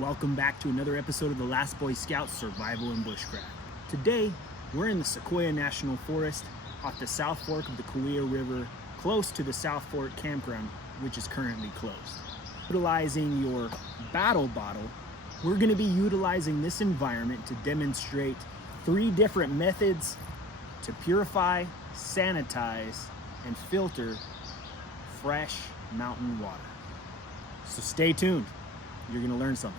Welcome back to another episode of the Last Boy Scout Survival in Bushcraft. Today, we're in the Sequoia National Forest off the South Fork of the Kaweah River, close to the South Fork campground, which is currently closed. Utilizing your battle bottle, we're going to be utilizing this environment to demonstrate 3 different methods to purify, sanitize, and filter fresh mountain water. So stay tuned. You're going to learn something.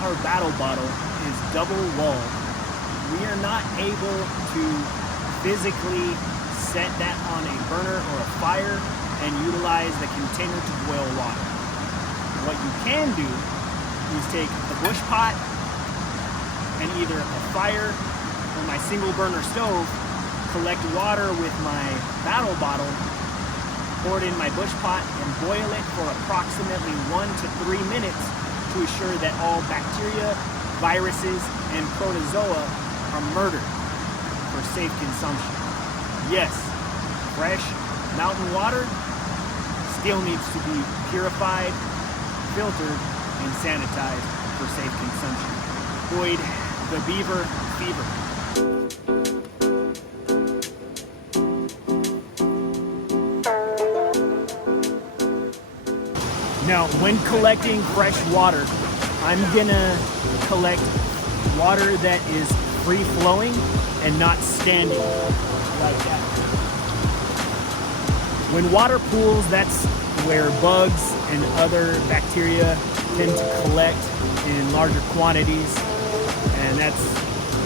Our battle bottle is double walled, we are not able to physically set that on a burner or a fire and utilize the container to boil water. What you can do is take a bush pot and either a fire or my single burner stove, collect water with my battle bottle, pour it in my bush pot and boil it for approximately 1 to 3 minutes to assure that all bacteria, viruses, and protozoa are murdered for safe consumption. Yes, fresh mountain water still needs to be purified, filtered, and sanitized for safe consumption. Avoid the beaver fever. Now, when collecting fresh water, I'm gonna collect water that is free-flowing and not standing like that. When water pools, that's where bugs and other bacteria tend to collect in larger quantities, and that's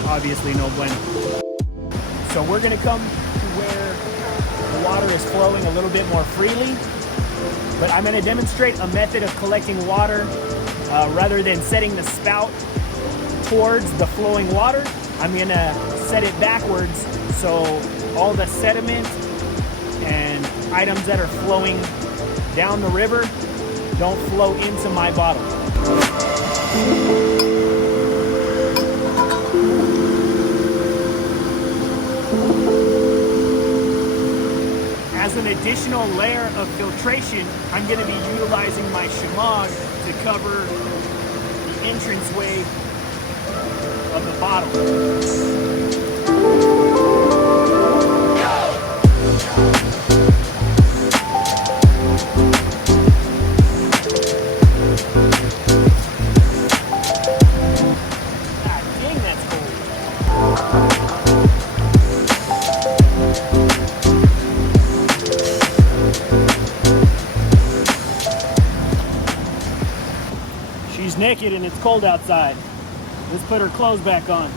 obviously no bueno. So we're gonna come to where the water is flowing a little bit more freely. But I'm going to demonstrate a method of collecting water rather than setting the spout towards the flowing water. I'm going to set it backwards so all the sediment and items that are flowing down the river don't flow into my bottle. As an additional layer of filtration, I'm going to be utilizing my shamag to cover the entranceway of the bottle. She's naked and it's cold outside. Let's put her clothes back on.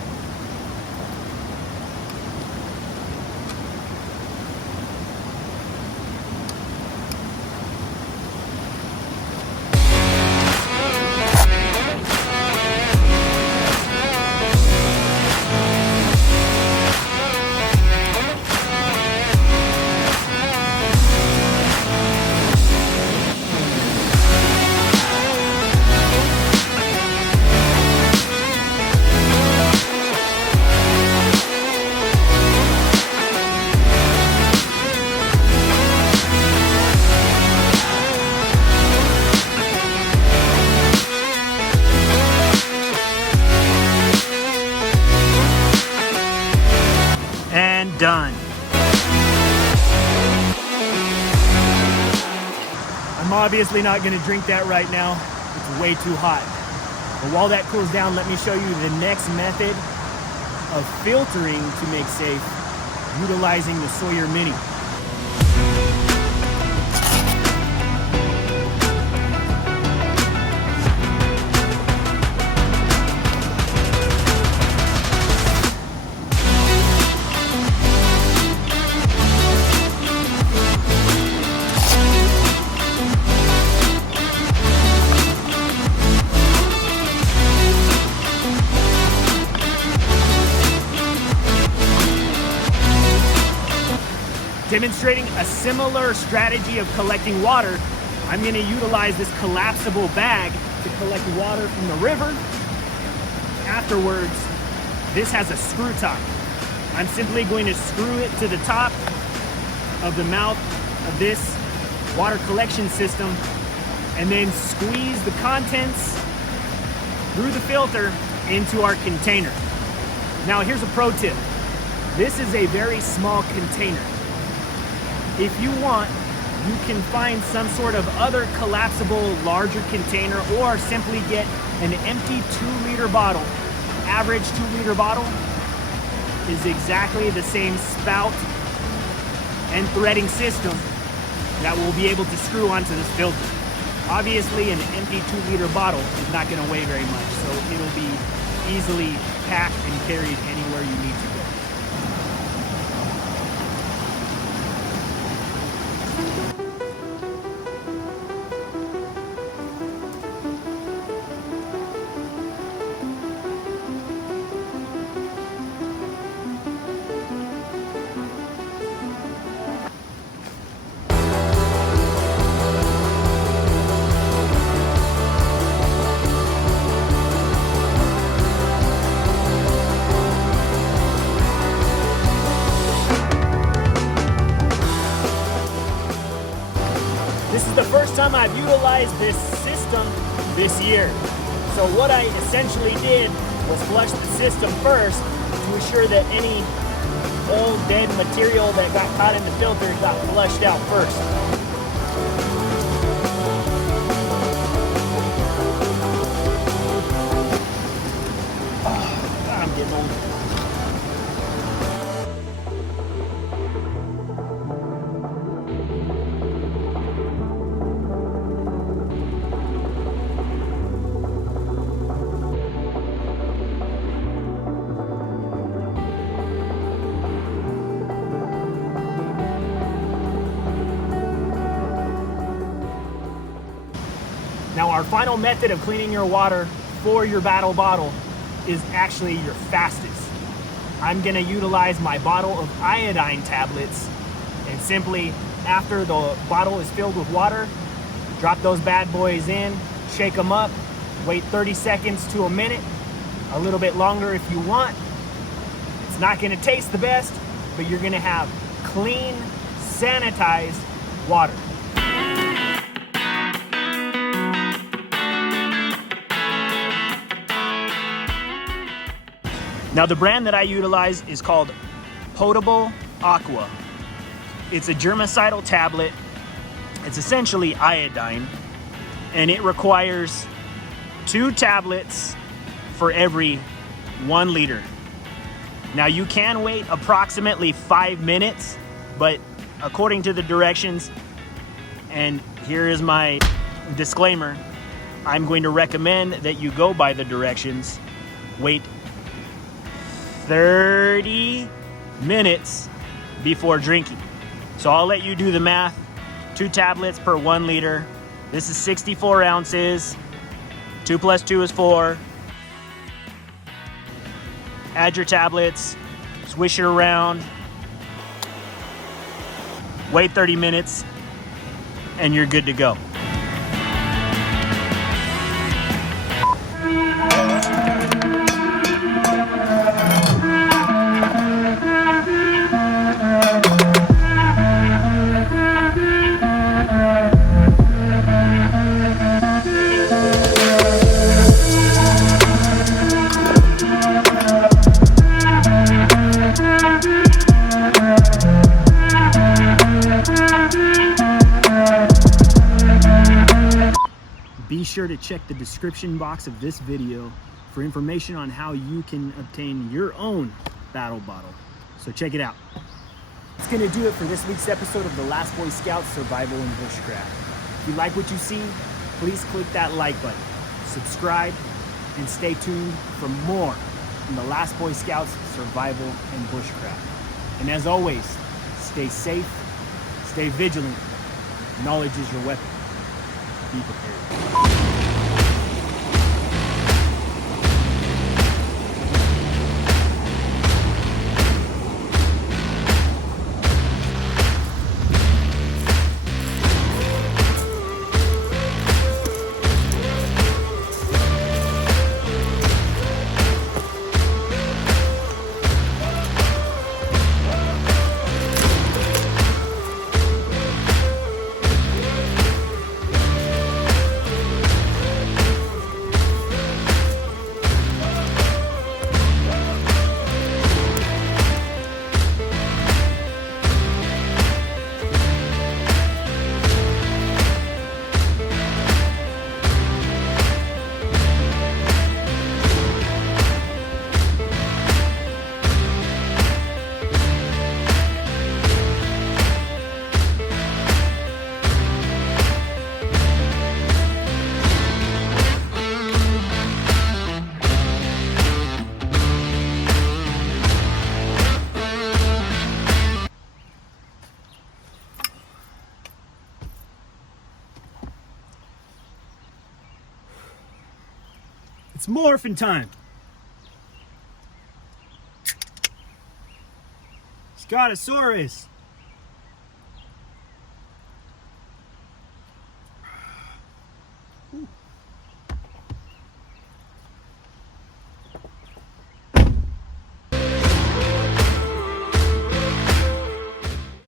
obviously not gonna drink that right now. It's way too hot. But while that cools down, let me show you the next method of filtering to make safe, utilizing the Sawyer Mini. Demonstrating a similar strategy of collecting water, I'm going to utilize this collapsible bag to collect water from the river. Afterwards, this has a screw top. I'm simply going to screw it to the top of the mouth of this water collection system and then squeeze the contents through the filter into our container. Now here's a pro tip. This is a very small container. If you want, you can find some sort of other collapsible larger container or simply get an empty 2-liter bottle. Average 2-liter bottle is exactly the same spout and threading system that will be able to screw onto this filter. Obviously, an empty 2-liter bottle is not going to weigh very much, so it'll be easily packed and carried anywhere you need to go. This is the first time I've utilized this system this year. So what I essentially did was flush the system first to ensure that any old dead material that got caught in the filter got flushed out first. Oh, I'm getting old. Now our final method of cleaning your water for your battle bottle is actually your fastest. I'm gonna utilize my bottle of iodine tablets and simply, after the bottle is filled with water, drop those bad boys in, shake them up, wait 30 seconds to a minute, a little bit longer if you want. It's not gonna taste the best, but you're gonna have clean, sanitized water. Now the brand that I utilize is called Potable Aqua. It's a germicidal tablet. It's essentially iodine, and it requires 2 tablets for every 1 liter. Now you can wait approximately 5 minutes, but according to the directions, and here is my disclaimer, I'm going to recommend that you go by the directions. Wait 30 minutes before drinking. So I'll let you do the math. 2 tablets per 1 liter. This is 64 ounces. 2 plus 2 is 4. Add your tablets, swish it around, wait 30 minutes, and you're good to go. sure to check the description box of this video for information on how you can obtain your own battle bottle. So check it out. That's gonna do it for this week's episode of the Last Boy Scout Survival in Bushcraft. If you like what you see, please click that like button, subscribe, and stay tuned for more from the Last Boy Scouts Survival in Bushcraft. And as always, stay safe, stay vigilant. Knowledge is your weapon. Be prepared. It's morphin' time. Scotosaurus. Ooh.